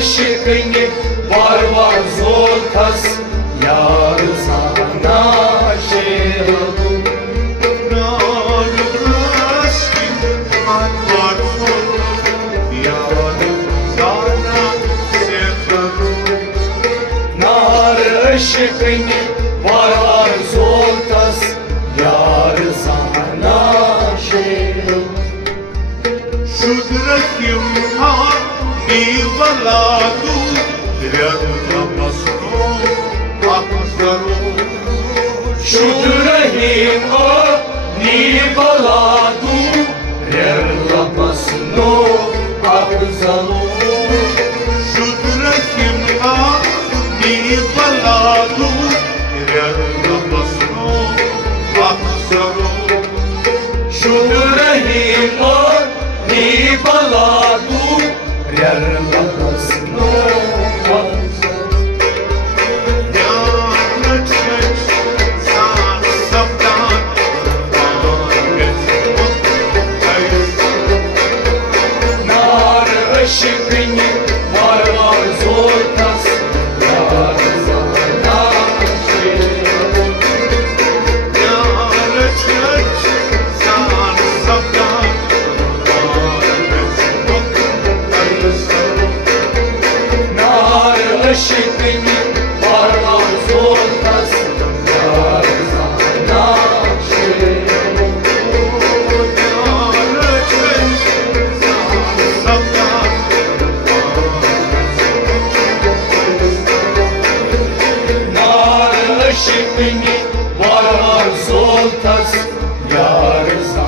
Şıkını var var zoltas yar sana şehru Nar aşkın var var yar sana şehru nar şıkını var var zoltas yar sana şehru Şudrakim ha ni baladu riyadna masno akzaru Şudrahim o ni baladu Rerlamasno akzalu Şudrakim ha ni baladu riyadna masno akzaru Şudrahim o ni baladu Rerlamasno akzalu Yanıt geç san saptan Nar ışıkını var var zoltas Yar sana şehru Yanıt geç san saptan Nar ışıkını var var zoltas Yar sana şehru Nar ışıkını var var zoltas Yar sana